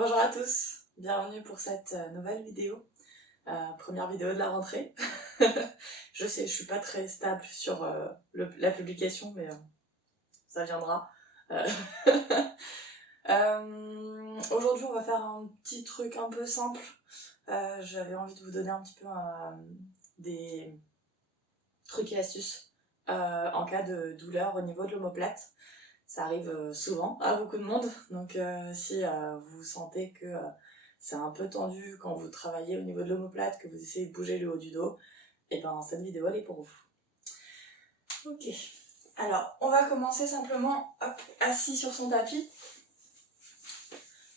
Bonjour à tous, bienvenue pour cette nouvelle vidéo, première vidéo de la rentrée. Je sais, je suis pas très stable sur la publication, mais ça viendra. Aujourd'hui on va faire un petit truc un peu simple. J'avais envie de vous donner un petit peu des trucs et astuces en cas de douleur au niveau de l'omoplate. Ça arrive souvent à beaucoup de monde, donc si vous sentez que c'est un peu tendu quand vous travaillez au niveau de l'omoplate, que vous essayez de bouger le haut du dos, et ben cette vidéo elle est pour vous. Ok, alors on va commencer simplement assis sur son tapis.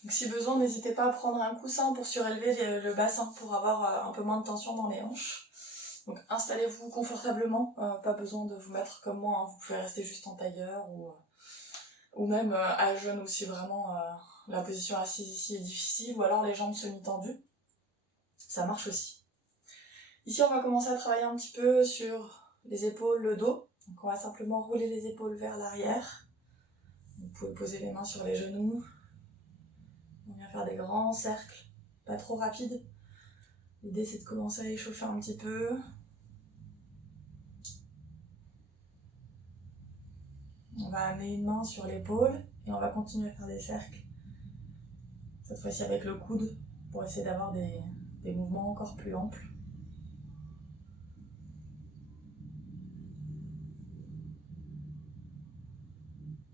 Donc si besoin, n'hésitez pas à prendre un coussin pour surélever le bassin pour avoir un peu moins de tension dans les hanches. Donc installez-vous confortablement, pas besoin de vous mettre comme moi, hein. Vous pouvez rester juste en tailleur ou même à genoux si vraiment la position assise ici est difficile, ou alors les jambes semi-tendues, ça marche aussi. Ici on va commencer à travailler un petit peu sur les épaules, le dos. Donc on va simplement rouler les épaules vers l'arrière. Vous pouvez poser les mains sur les genoux. On vient faire des grands cercles, pas trop rapides. L'idée c'est de commencer à échauffer un petit peu. On va amener une main sur l'épaule et on va continuer à faire des cercles. Cette fois-ci avec le coude pour essayer d'avoir des mouvements encore plus amples.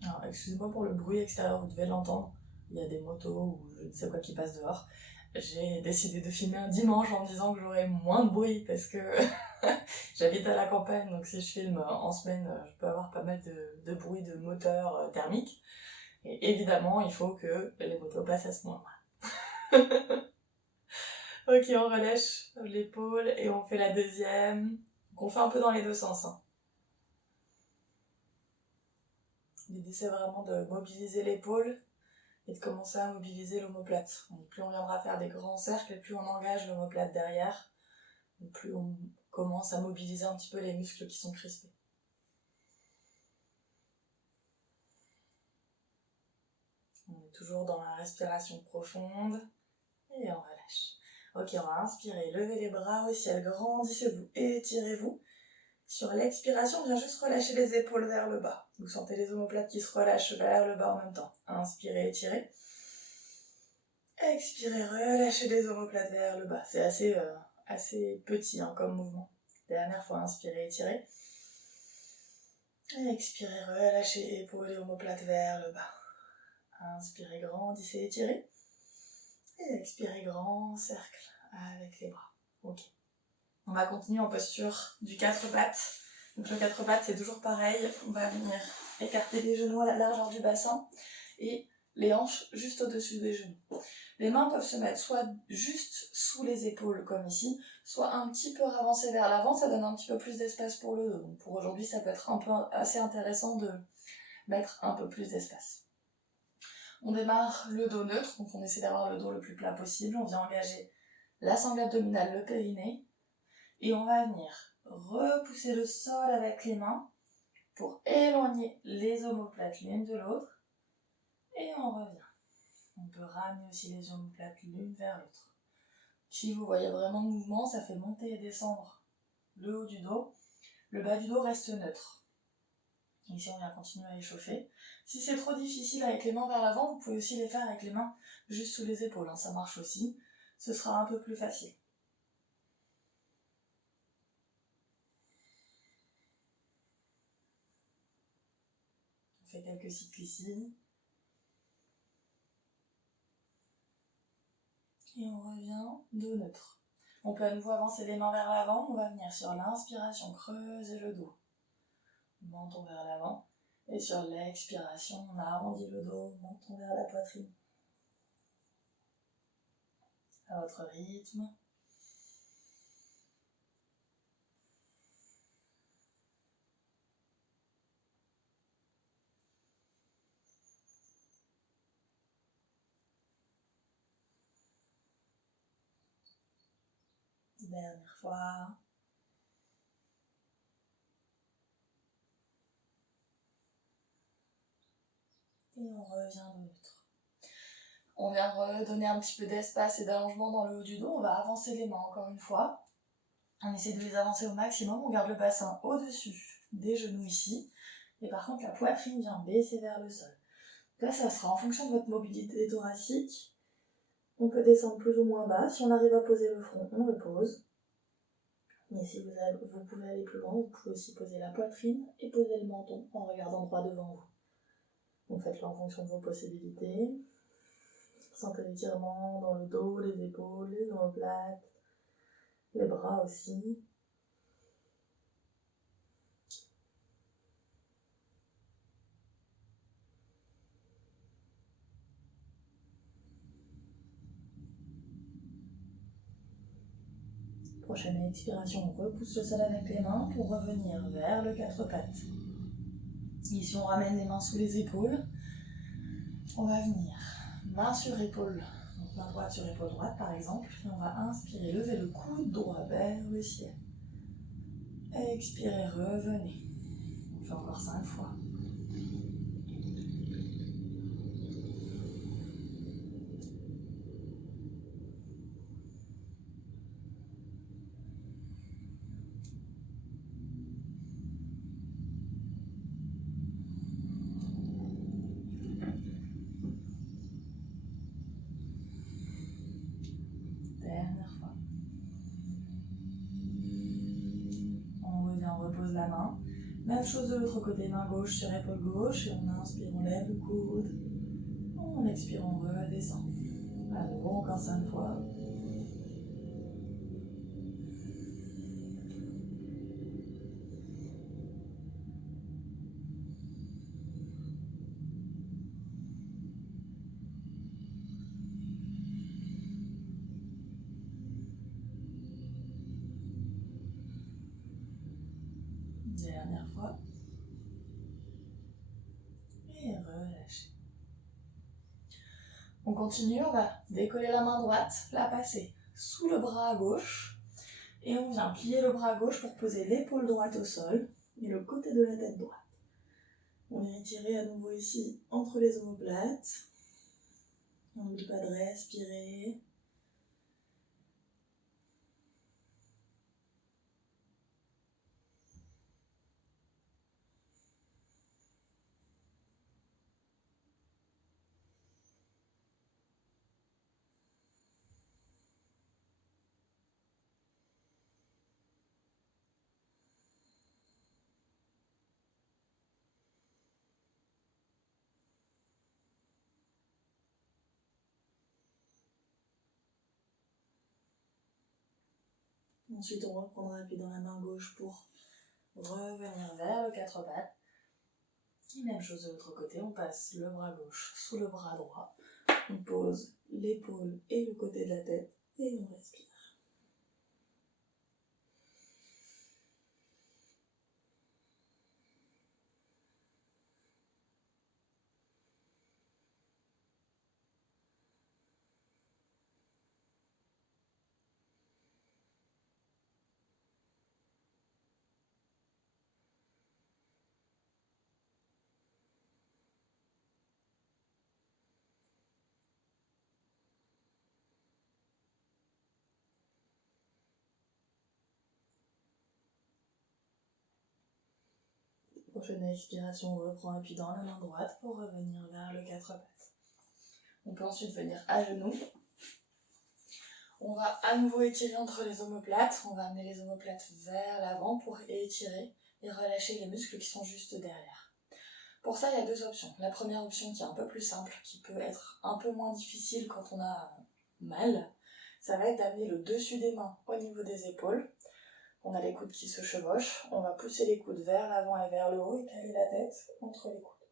Alors excusez-moi pour le bruit extérieur, vous devez l'entendre. Il y a des motos ou je ne sais quoi qui passent dehors. J'ai décidé de filmer un dimanche en me disant que j'aurais moins de bruit parce que j'habite à la campagne, donc si je filme en semaine, je peux avoir pas mal de bruit de moteur thermique. Et évidemment, il faut que les motos passent à ce moment-là. Ok, on relâche l'épaule et on fait la deuxième. Donc on fait un peu dans les deux sens. L'idée c'est vraiment de mobiliser l'épaule et de commencer à mobiliser l'omoplate. Plus on viendra faire des grands cercles, et plus on engage l'omoplate derrière, plus on commence à mobiliser un petit peu les muscles qui sont crispés. On est toujours dans la respiration profonde et on relâche. Ok, on va inspirer, levez les bras au ciel, grandissez-vous, étirez-vous. Sur l'expiration, on vient juste relâcher les épaules vers le bas. Vous sentez les omoplates qui se relâchent vers le bas en même temps. Inspirez, étirez. Expirez, relâchez les omoplates vers le bas. C'est assez petit comme mouvement. Dernière fois, inspirez, étirez. Expirez, relâchez épaules et omoplates vers le bas. Inspirez, grandissez, étirez. Et expirez, grand cercle avec les bras. Ok. On va continuer en posture du 4 pattes. Donc le 4 pattes, c'est toujours pareil. On va venir écarter les genoux à la largeur du bassin et les hanches juste au-dessus des genoux. Les mains peuvent se mettre soit juste sous les épaules comme ici, soit un petit peu ravancées vers l'avant, ça donne un petit peu plus d'espace pour le dos. Donc pour aujourd'hui, ça peut être assez intéressant de mettre un peu plus d'espace. On démarre le dos neutre, donc on essaie d'avoir le dos le plus plat possible. On vient engager la sangle abdominale, le périnée, et on va venir repousser le sol avec les mains pour éloigner les omoplates l'une de l'autre, et on revient. On peut ramener aussi les omoplates l'une vers l'autre. Si vous voyez vraiment le mouvement, ça fait monter et descendre le haut du dos. Le bas du dos reste neutre. Ici, on vient continuer à échauffer. Si c'est trop difficile avec les mains vers l'avant, vous pouvez aussi les faire avec les mains juste sous les épaules. Ça marche aussi. Ce sera un peu plus facile. On fait quelques cycles ici. Et on revient dos neutre. On peut à nouveau avancer les mains vers l'avant. On va venir sur l'inspiration, creuser le dos. Menton vers l'avant. Et sur l'expiration, on arrondit le dos, menton vers la poitrine. À votre rythme. Dernière fois. Et on revient neutre. On vient redonner un petit peu d'espace et d'allongement dans le haut du dos. On va avancer les mains encore une fois. On essaie de les avancer au maximum. On garde le bassin au-dessus des genoux ici. Et par contre, la poitrine vient baisser vers le sol. Là, ça sera en fonction de votre mobilité thoracique. On peut descendre plus ou moins bas. Si on arrive à poser le front, on le pose. Mais si vous pouvez aller plus loin, vous pouvez aussi poser la poitrine et poser le menton en regardant droit devant vous. Donc faites-le en fonction de vos possibilités. Sentez l'étirement dans le dos, les épaules, les omoplates, les bras aussi. Prochaine expiration, on repousse le sol avec les mains pour revenir vers le 4 pattes. Ici, on ramène les mains sous les épaules. On va venir main sur épaule, donc main droite sur épaule droite par exemple. Et on va inspirer, lever le coude droit vers le ciel. Expirez, revenez. On fait encore 5 fois. Dernière fois. On revient, on repose la main. Même chose de l'autre côté, main gauche sur épaule gauche. Et on inspire, on lève le coude. On expire, on redescend. À nouveau, encore 5 fois. Dernière fois. Et relâchez. On continue, on va décoller la main droite, la passer sous le bras gauche. Et on vient plier le bras gauche pour poser l'épaule droite au sol et le côté de la tête droite. On vient étirer à nouveau ici entre les omoplates. On n'oublie pas de respirer. Ensuite, on reprendra appui dans la main gauche pour revenir vers le 4 pattes. Et même chose de l'autre côté, on passe le bras gauche sous le bras droit. On pose l'épaule et le côté de la tête et on respire. Prochaine expiration, on reprend appui dans la main droite pour revenir vers le 4 pattes. On peut ensuite venir à genoux. On va à nouveau étirer entre les omoplates. On va amener les omoplates vers l'avant pour étirer et relâcher les muscles qui sont juste derrière. Pour ça, il y a 2 options. La première option qui est un peu plus simple, qui peut être un peu moins difficile quand on a mal, ça va être d'amener le dessus des mains au niveau des épaules. On a les coudes qui se chevauchent. On va pousser les coudes vers l'avant et vers le haut et caler la tête entre les coudes.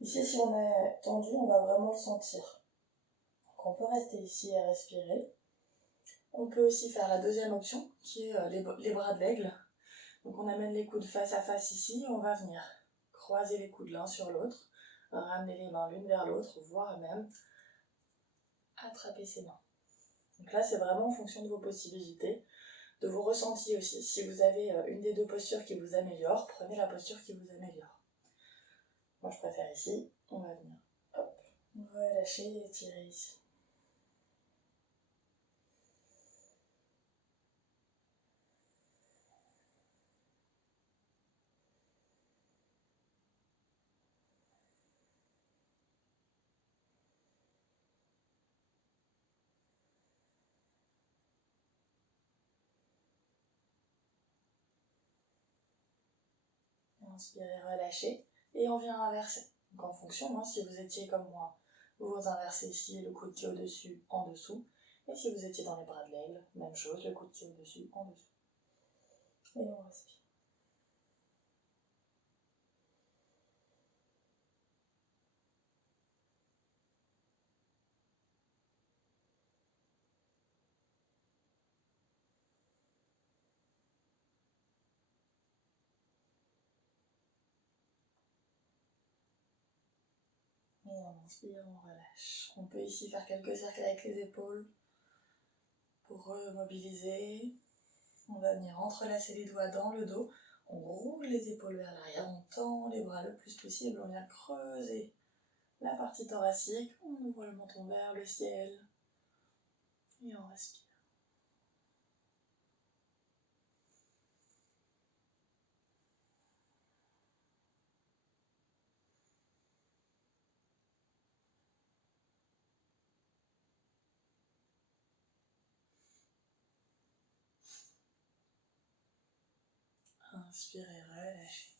Ici, si on est tendu, on va vraiment le sentir. Donc on peut rester ici et respirer. On peut aussi faire la deuxième option, qui est les bras de l'aigle. Donc on amène les coudes face à face ici, et on va venir croiser les coudes l'un sur l'autre, ramener les mains l'une vers l'autre, voire même attraper ses mains. Donc là, c'est vraiment en fonction de vos possibilités, de vos ressentis aussi. Si vous avez une des 2 postures qui vous améliore, prenez la posture qui vous améliore. Moi, je préfère ici. On va venir, hop, Relâchez et étirez ici. Inspirez, relâchez. Et on vient inverser. Donc en fonction, si vous étiez comme moi, vous inversez ici, le coude qui est au-dessus, en dessous. Et si vous étiez dans les bras de l'aigle, même chose, le coude qui est au-dessus, en dessous. Et on respire. Et on inspire, on relâche. On peut ici faire quelques cercles avec les épaules pour remobiliser. On va venir entrelacer les doigts dans le dos. On roule les épaules vers l'arrière, on tend les bras le plus possible. On vient creuser la partie thoracique. On ouvre le menton vers le ciel. Et on respire. Inspirez, relâchez.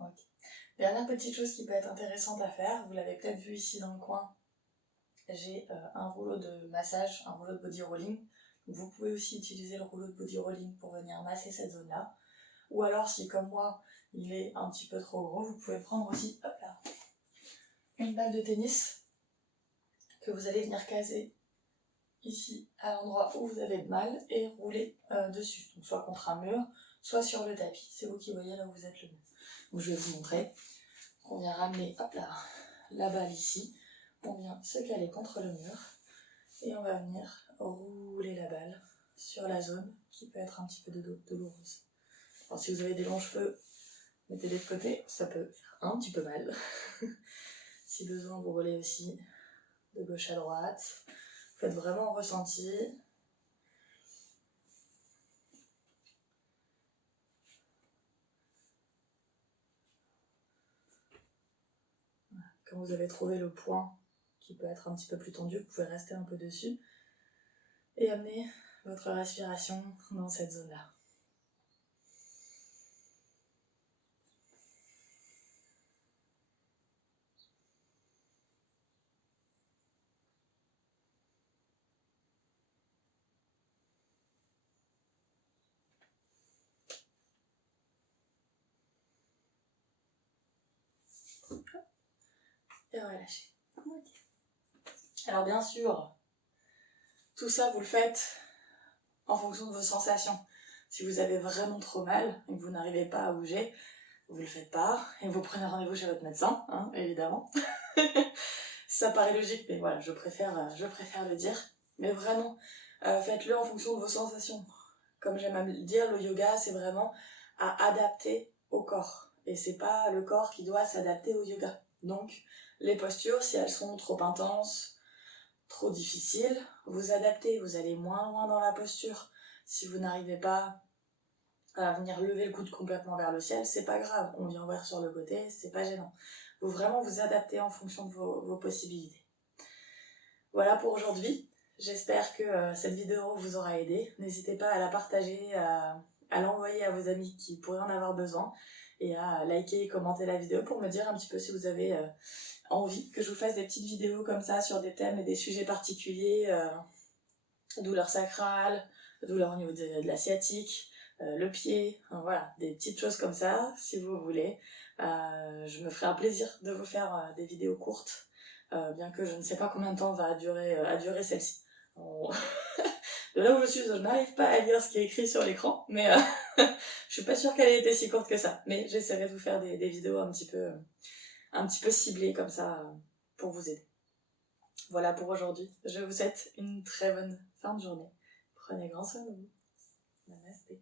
Ok. Dernière petite chose qui peut être intéressante à faire, vous l'avez peut-être vu ici dans le coin, j'ai un rouleau de massage, un rouleau de body rolling. Vous pouvez aussi utiliser le rouleau de body rolling pour venir masser cette zone-là. Ou alors, si comme moi, il est un petit peu trop gros, vous pouvez prendre aussi, hop là, une balle de tennis que vous allez venir caser ici à l'endroit où vous avez mal et rouler dessus. Donc soit contre un mur, soit sur le tapis. C'est vous qui voyez là où vous êtes le mieux. Donc je vais vous montrer. On vient ramener, hop là, la balle ici. On vient se caler contre le mur et on va venir rouler la balle sur la zone qui peut être un petit peu douloureuse. Alors si vous avez des longs cheveux, mettez-les de côté, ça peut faire un petit peu mal. Si besoin, vous roulez aussi de gauche à droite. Faites vraiment ressenti. Quand vous avez trouvé le point qui peut être un petit peu plus tendu, vous pouvez rester un peu dessus et amener votre respiration dans cette zone-là. Et relâchez. Okay. Alors bien sûr, tout ça vous le faites en fonction de vos sensations. Si vous avez vraiment trop mal et que vous n'arrivez pas à bouger, vous le faites pas et vous prenez rendez-vous chez votre médecin, évidemment. Ça paraît logique, mais voilà, je préfère le dire. Mais vraiment, faites-le en fonction de vos sensations. Comme j'aime à le dire, le yoga, c'est vraiment à adapter au corps. Et c'est pas le corps qui doit s'adapter au yoga. Donc, les postures, si elles sont trop intenses, trop difficiles, vous adaptez, vous allez moins loin dans la posture. Si vous n'arrivez pas à venir lever le coude complètement vers le ciel, c'est pas grave, on vient ouvrir sur le côté, c'est pas gênant. Vous vraiment vous adaptez en fonction de vos possibilités. Voilà pour aujourd'hui. J'espère que cette vidéo vous aura aidé. N'hésitez pas à la partager, à l'envoyer à vos amis qui pourraient en avoir besoin et à liker et commenter la vidéo pour me dire un petit peu si vous avez envie que je vous fasse des petites vidéos comme ça sur des thèmes et des sujets particuliers, douleur sacrale, douleur au niveau de la sciatique, le pied, voilà, des petites choses comme ça, si vous voulez. Je me ferai un plaisir de vous faire des vidéos courtes, bien que je ne sais pas combien de temps va durer celle-ci. De là où je suis, je n'arrive pas à lire ce qui est écrit sur l'écran, mais je suis pas sûre qu'elle ait été si courte que ça. Mais j'essaierai de vous faire des vidéos un petit peu ciblées comme ça pour vous aider. Voilà pour aujourd'hui. Je vous souhaite une très bonne fin de journée. Prenez grand soin de vous. Namasté.